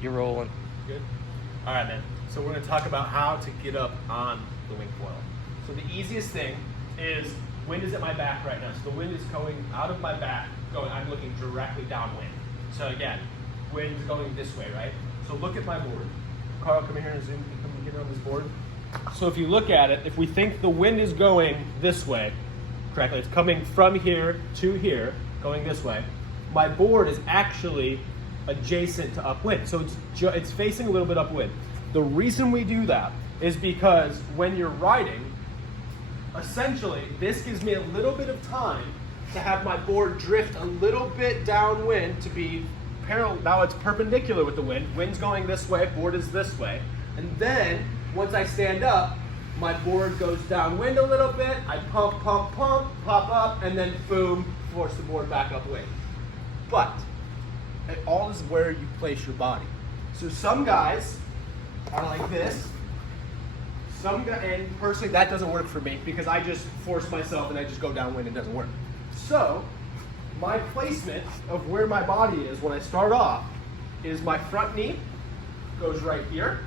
You're rolling. Good. All right, man. So we're going to talk about how to get up on the wing foil. So the easiest thing is wind is at my back right now. So the wind is going out of my back, I'm looking directly downwind. So again, wind is going this way, right? So look at my board. Carl, come here and zoom. Come and get on this board. So if you look at it, if we think the wind is going this way, correctly, it's coming from here to here, going this way. My board is actually adjacent to upwind. So it's facing a little bit upwind. The reason we do that is because when you're riding, essentially, this gives me a little bit of time to have my board drift a little bit downwind to be parallel. Now it's perpendicular with the wind. Wind's going this way, board is this way. And then, once I stand up, my board goes downwind a little bit, I pump, pump, pump, pop up, and then boom, force the board back upwind. But, it all is where you place your body. So some guys are like this. And personally, that doesn't work for me because I just force myself and I just go downwind. It doesn't work. So, my placement of where my body is when I start off is my front knee goes right here.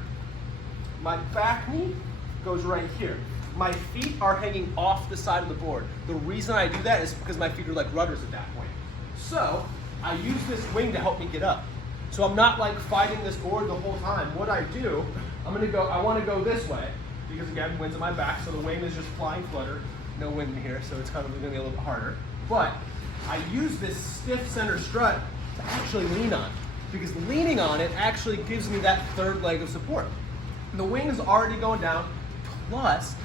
My back knee goes right here. My feet are hanging off the side of the board. The reason I do that is because my feet are like rudders at that point. So, I use this wing to help me get up. So I'm not like fighting this board the whole time. What I do, I want to go this way because again, wind's at my back, so the wing is just flying flutter. No wind in here, so it's kind of going to be a little bit harder. But I use this stiff center strut to actually lean on because leaning on it actually gives me that third leg of support. The wing is already going down, plus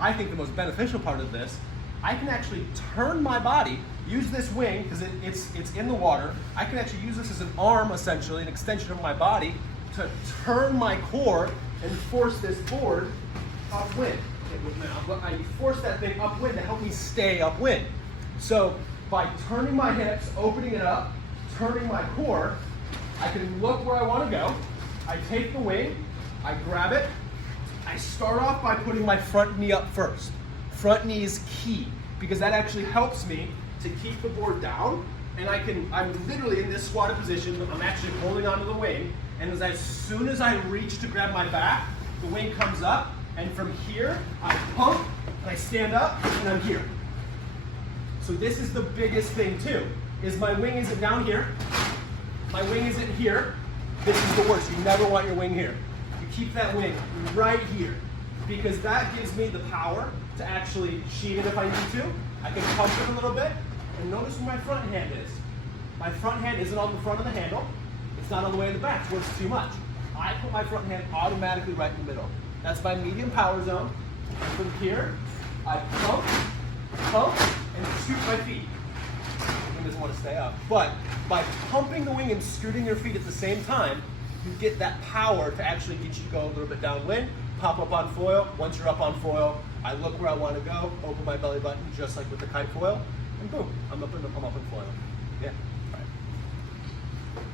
I think the most beneficial part of this, I can actually turn my body, use this wing, because it's in the water. I can actually use this as an arm, essentially, an extension of my body, to turn my core and force this board upwind. I force that thing upwind to help me stay upwind. So by turning my hips, opening it up, turning my core, I can look where I want to go. I take the wing, I grab it. I start off by putting my front knee up first. Front knee is key because that actually helps me to keep the board down, and I'm literally in this squatted position, but I'm actually holding onto the wing, and as soon as I reach to grab my back, the wing comes up, and from here, I pump, and I stand up, and I'm here. So this is the biggest thing too, is my wing isn't down here, my wing isn't here. This is the worst, you never want your wing here. You keep that wing right here, because that gives me the power to actually sheet it if I need to. I can pump it a little bit, and notice where my front hand is. My front hand isn't on the front of the handle. It's not on the way in the back, so it's too much. I put my front hand automatically right in the middle. That's my medium power zone. And from here, I pump, and scoot my feet. The wing doesn't want to stay up. But by pumping the wing and scooting your feet at the same time, you get that power to actually get you to go a little bit downwind, pop up on foil. Once you're up on foil, I look where I want to go, open my belly button just like with the kite foil, and boom, I'm up in foil. Yeah. All right.